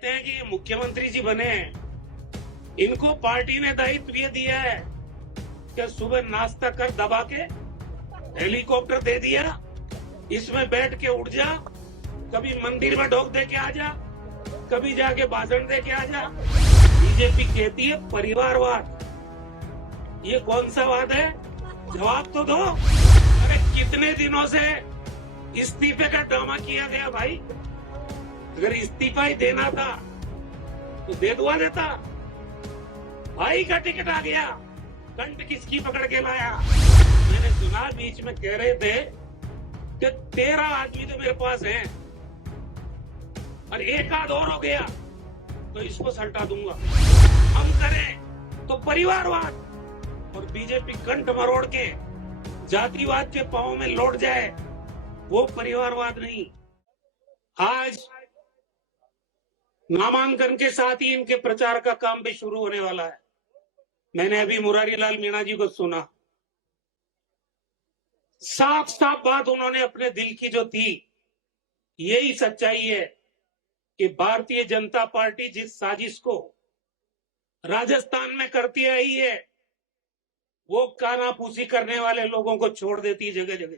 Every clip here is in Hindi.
कहते हैं कि मुख्यमंत्री जी बने हैं, इनको पार्टी ने दायित्व ये दिया है कि सुबह नाश्ता कर दबा के हेलीकॉप्टर दे दिया, इसमें बैठ के उठ जा, कभी मंदिर में ढोक दे के आ जा, कभी जाके भाषण दे के आ जा। बीजेपी कहती है परिवारवाद। ये कौन सा वाद है? जवाब तो दो। अरे कितने दिनों से इस्तीफे का ड्रामा किया गया भाई। अगर इस्तीफा ही देना था तो दे दुआ देता। भाई का टिकट आ गया, कंठ किसकी पकड़ के लाया। मैंने सुना बीच में कह रहे थे कि 13 आदमी तो मेरे पास हैं और एक आध और हो गया तो इसको सल्टा दूंगा। हम करें तो परिवारवाद और बीजेपी कंठ मरोड़ के जातिवाद के पांव में लौट जाए, वो परिवारवाद नहीं। आज नामांकन के साथ ही इनके प्रचार का काम भी शुरू होने वाला है। मैंने अभी मुरारी लाल मीणा जी को सुना, साफ साफ बात उन्होंने अपने दिल की जो थी, यही सच्चाई है कि भारतीय जनता पार्टी जिस साजिश को राजस्थान में करती आई है, वो कानाफूसी करने वाले लोगों को छोड़ देती है जगह जगह।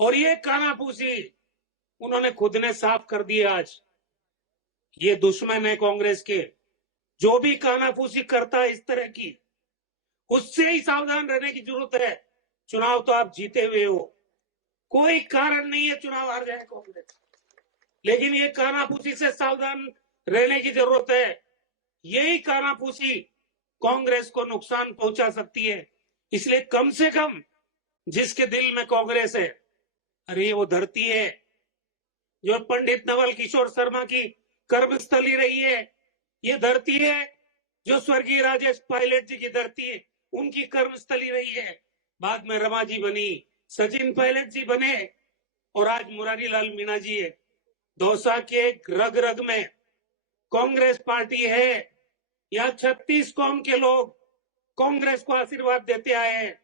और ये कानाफूसी उन्होंने खुद ने साफ कर दी। आज ये दुश्मन है कांग्रेस के, जो भी कानाफूसी करता है इस तरह की, उससे ही सावधान रहने की जरूरत है। चुनाव तो आप जीते हुए हो, कोई कारण नहीं है चुनाव हार जाए कांग्रेस, लेकिन ये कानाफूसी से सावधान रहने की जरूरत है। यही कानाफूसी कांग्रेस को नुकसान पहुंचा सकती है। इसलिए कम से कम जिसके दिल में कांग्रेस है, अरे वो धरती है जो पंडित नवल किशोर शर्मा की कर्मस्थली रही है, ये धरती है जो स्वर्गीय राजेश पायलट जी की धरती है, उनकी कर्मस्थली रही है। बाद में रमा जी बनी, सचिन पायलट जी बने और आज मुरारी लाल मीणा जी है। दौसा के रग रग में कांग्रेस पार्टी है। यहाँ 36 कौम के लोग कांग्रेस को आशीर्वाद देते आए हैं,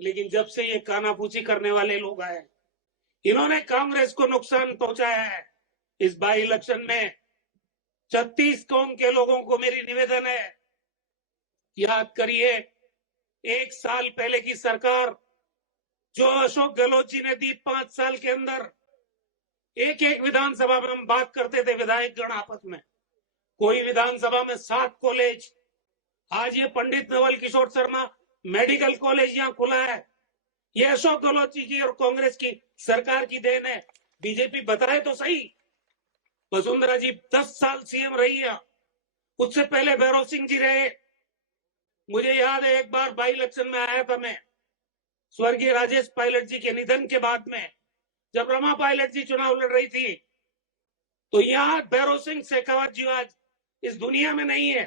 लेकिन जब से ये कानाफूसी करने वाले लोग आए, इन्होंने कांग्रेस को नुकसान पहुंचाया है। इस बाई इलेक्शन में 36 कौम के लोगों को मेरी निवेदन है, याद करिए 1 साल पहले की सरकार जो अशोक गहलोत जी ने दी, 5 साल के अंदर एक एक विधानसभा में हम बात करते थे विधायक गण आपस में, कोई विधानसभा में 7 कॉलेज। आज ये पंडित नवल किशोर शर्मा मेडिकल कॉलेज यहाँ खुला है। ये अशोक गहलोत जी की और कांग्रेस की सरकार की देन है। बीजेपी बताए तो सही, वसुंधरा जी 10 साल सीएम रही है, उससे पहले भैरव सिंह जी रहे। मुझे याद है एक बार बाई इलेक्शन में आया था मैं, स्वर्गीय राजेश पायलट जी के निधन के बाद में, जब रमा पायलट जी चुनाव लड़ रही थी, तो यहाँ भैरव सिंह शेखावत जी आज इस दुनिया में नहीं है।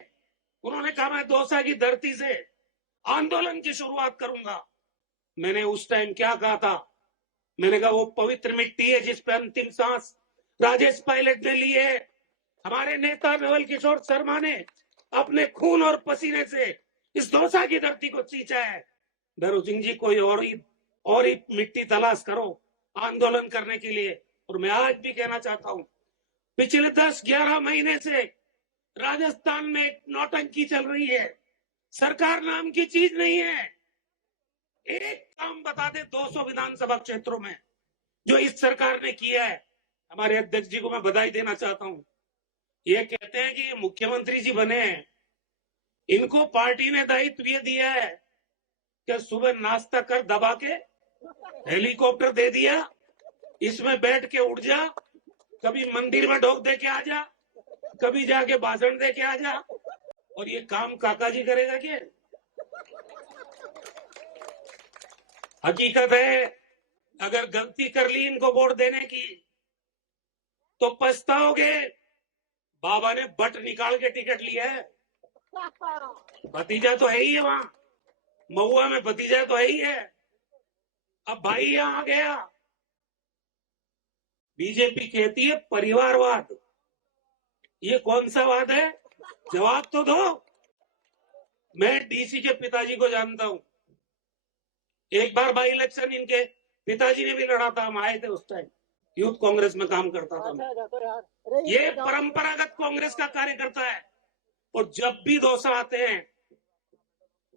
उन्होंने कहा मैं दौसा की धरती से आंदोलन की शुरुआत करूंगा। मैंने उस टाइम क्या कहा था? मैंने कहा वो पवित्र मिट्टी है जिस पे अंतिम सांस राजेश पायलट ने ली है। हमारे नेता नवल किशोर शर्मा ने अपने खून और पसीने से इस दौसा की धरती को सींचा है। भैरव सिंह जी कोई और ही मिट्टी तलाश करो आंदोलन करने के लिए। और मैं आज भी कहना चाहता हूं, पिछले 10-11 महीने से राजस्थान में एक नौटंकी चल रही है। सरकार नाम की चीज नहीं है। एक काम बता दे 200 विधानसभा क्षेत्रों में जो इस सरकार ने किया है। हमारे अध्यक्ष जी को मैं बधाई देना चाहता हूं। ये कहते हैं कि मुख्यमंत्री जी बने हैं, इनको पार्टी ने दायित्व ये दिया है कि सुबह नाश्ता कर दबा के हेलीकॉप्टर दे दिया, इसमें बैठ के उठ जा, कभी मंदिर में ढोक दे के आ जा, कभी जाके भाषण दे के आ जा। और ये काम काका जी करेगा क्या? हकीकत है अगर गलती कर ली इनको वोट देने की तो पछताओगे। बाबा ने बट निकाल के टिकट लिया है। भतीजा तो है ही है, वहां महुआ में भतीजा तो है ही है। अब भाई यहां आ गया। बीजेपी कहती है परिवारवाद। ये कौन सा वाद है? जवाब तो दो। मैं डीसी के पिताजी को जानता हूं। एक बार बाई इलेक्शन इनके पिताजी ने भी लड़ा था, हम आए थे उस टाइम, यूथ कांग्रेस में काम करता था मैं। ये परंपरागत कांग्रेस का कार्यकर्ता है और जब भी दौसा आते हैं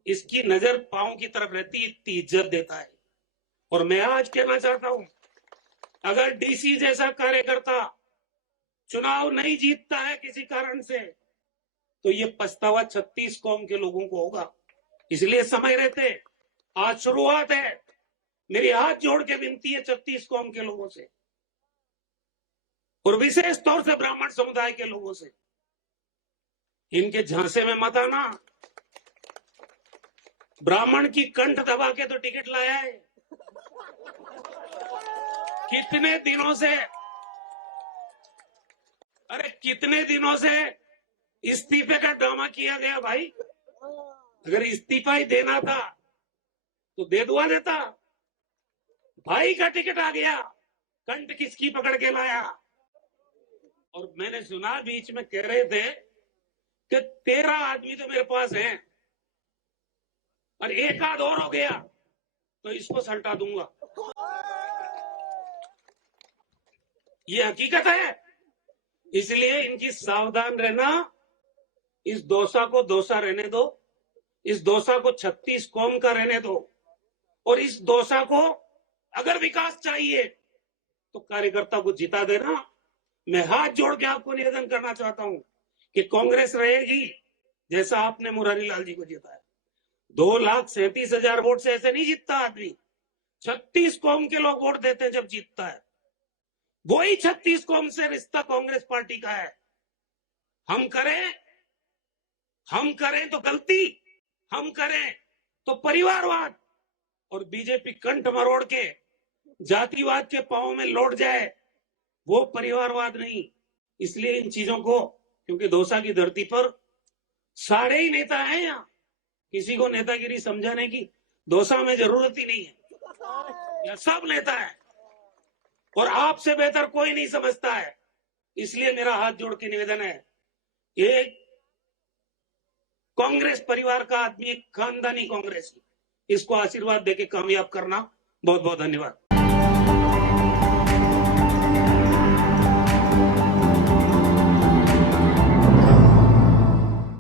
इसकी नजर पांव की तरफ रहती, इतनी इज्जत देता है। और मैं आज कहना चाहता हूं, अगर डीसी जैसा कार्यकर्ता चुनाव नहीं जीतता है किसी कारण से, तो ये पछतावा 36 कौम के लोगों को होगा। इसलिए समय रहते आज शुरुआत है, मेरी हाथ जोड़ के विनती है 36 कौम के लोगों से और विशेष तौर से ब्राह्मण समुदाय के लोगों से, इनके झांसे में मत आना। ब्राह्मण की कंठ दबा के तो टिकट लाया है, कितने दिनों से, अरे कितने दिनों से इस्तीफे का ड्रामा किया गया भाई। अगर इस्तीफा ही देना था तो दे दुआ देता। भाई का टिकट आ गया, कंठ किसकी पकड़ के लाया। और मैंने सुना बीच में कह रहे थे कि 13 आदमी तो मेरे पास हैं और एक आध और हो गया तो इसको सल्टा दूंगा। ये हकीकत है, इसलिए इनकी सावधान रहना। इस दौसा को दौसा रहने दो, इस दौसा को 36 कौम का रहने दो और इस दौसा को अगर विकास चाहिए तो कार्यकर्ता को जिता देना। मैं हाथ जोड़ के आपको निवेदन करना चाहता हूं कि कांग्रेस रहेगी जैसा आपने मुरारी लाल जी को जिताया। 2,37,000 वोट से ऐसे नहीं जीतता आदमी, 36 कौम के लोग वोट देते हैं जब जीतता है। वही 36 कौम से रिश्ता कांग्रेस पार्टी का है। हम करें तो गलती, हम करें तो परिवारवाद और बीजेपी कंठ मरोड़ के जातिवाद के पांव में लौट जाए, वो परिवारवाद नहीं। इसलिए इन चीजों को, क्योंकि दौसा की धरती पर सारे ही नेता हैं, यहाँ किसी को नेतागिरी समझाने की दौसा में जरूरत ही नहीं है, यहाँ सब नेता है और आपसे बेहतर कोई नहीं समझता है। इसलिए मेरा हाथ जोड़ के निवेदन है, एक कांग्रेस परिवार का आदमी, एक खानदानी कांग्रेसी, इसको आशीर्वाद देके कामयाब करना। बहुत बहुत धन्यवाद।